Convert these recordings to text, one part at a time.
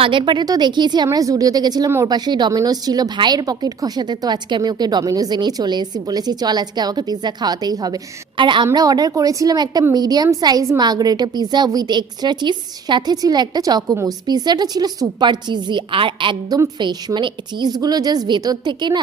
আগের পার্টে তো দেখিয়েছি আমরা জুডিওতে গেছিলাম, ওর পাশেই ডমিনোজ ছিল, ভাইয়ের পকেট খসাতে তো আজকে আমি ওকে ডমিনোজে নিয়ে চলে এসেছি, বলেছি চল আজকে আমাকে পিৎজা খাওয়াতেই হবে। আর আমরা অর্ডার করেছিলাম একটা medium size margherita pizza with extra cheese, সাথে ছিল একটা চকোমুস। পিৎজাটা ছিল সুপার চিজি আর একদম ফ্রেশ, মানে চিজগুলো জাস্ট ভেতর থেকে না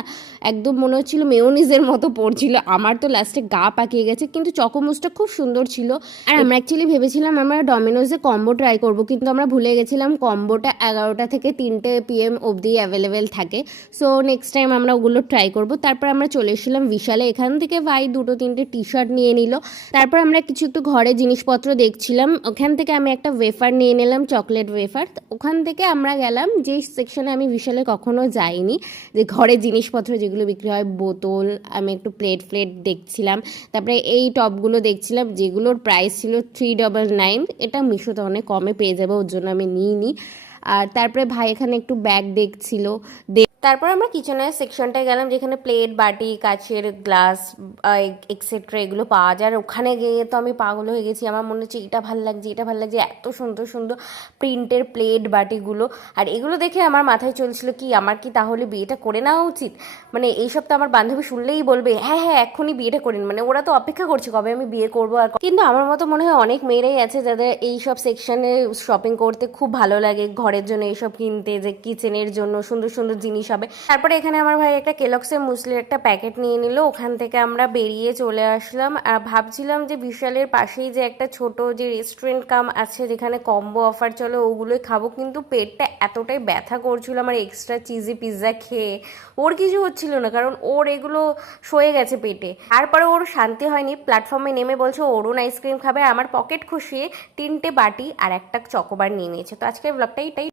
একদম মনে হচ্ছিল মেয়োনিজের মতো পড়ছিল। আমার তো লাস্টে গা পাকিয়ে গেছে, কিন্তু চকোমুসটা খুব সুন্দর ছিল। আর আমরা অ্যাকচুয়ালি ভেবেছিলাম আমরা ডমিনোজে কম্বো ট্রাই করবো, কিন্তু আমরা ভুলে গেছিলাম কম্বোটা 11টা থেকে 3টে PM অবধি অ্যাভেলেবেল থাকে। সো নেক্সট টাইম আমরা ওগুলো ট্রাই করবো। তারপর আমরা চলে এসেছিলাম বিশালে, এখান থেকে ভাই 2-3টে টি শার্ট নিয়ে নিল। তারপর আমরা কিছু একটু ঘরে জিনিসপত্র দেখছিলাম, ওখান থেকে আমি একটা ওয়েফার নিয়ে নিলাম, চকলেট ওয়েফার। ওখান থেকে আমরা গেলাম যে সেকশনে আমি বিশালে কখনো যাইনি, যে ঘরের জিনিসপত্র যেগুলো বিক্রি হয়, বোতল, আমি একটু প্লেট দেখছিলাম। তারপরে এই টপগুলো দেখছিলাম যেগুলোর প্রাইস ছিল 399, এটা মিশোতে অনেক কমে পেয়ে যাবে, ওর জন্য আমি নিইনি। আর তারপরে ভাই এখানে একটু ব্যাগ দেখছিল। তারপর আমরা কিচেনের সেকশনটায় গেলাম, যেখানে প্লেট, বাটি, কাচের গ্লাস এক্সেট্রা এগুলো পাওয়া যায়। আর ওখানে গিয়ে তো আমি পাগল হয়ে গেছি, আমার মনে হচ্ছে এটা ভালো লাগছে, এটা ভালো লাগছে, এত সুন্দর সুন্দর প্রিন্টের প্লেট বাটিগুলো। আর এগুলো দেখে আমার মাথায় চলছিল কি আমার কি তাহলে বিয়েটা করে নেওয়া উচিত। মানে এইসব তো আমার বান্ধবী শুনলেই বলবে হ্যাঁ হ্যাঁ এক্ষুনি বিয়েটা করেন, মানে ওরা তো অপেক্ষা করছে কবে আমি বিয়ে করবো। আর কিন্তু আমার মতো মনে হয় অনেক মেয়েরাই আছে যাদের এইসব সেকশনে শপিং করতে খুব ভালো লাগে, ঘরের জন্য এইসব কিনতে, যে কিচেনের জন্য সুন্দর সুন্দর জিনিস হবে। তারপরে এখানে আমার ভাই একটা কেলক্সের মুসলির একটা প্যাকেট নিয়ে নিল, ওখান থেকে আমরা বেরিয়ে চলে আসলাম। আর ভাবছিলাম যে বিশালের পাশেই যে একটা ছোট যে রেস্টুরেন্ট কাম আছে যেখানে কম্বো অফার চলে, ওগুলোই খাবো, কিন্তু পেটটা এতটাই ব্যথা করছিল আমার এক্সট্রা চিজি পিৎজা খেয়ে। ওর কিছু হচ্ছিল না, কারণ ওর এগুলো সয়ে গেছে পেটে। তারপরে ওর শান্তি হয়নি, প্ল্যাটফর্মে নেমে বলছে ওরও আইসক্রিম খাবে, আমার পকেট খুশিয়ে 3টে বাটি আর একটা চকোবার নিয়ে নিয়েছে। তো আজকের ব্লগটা এটাই।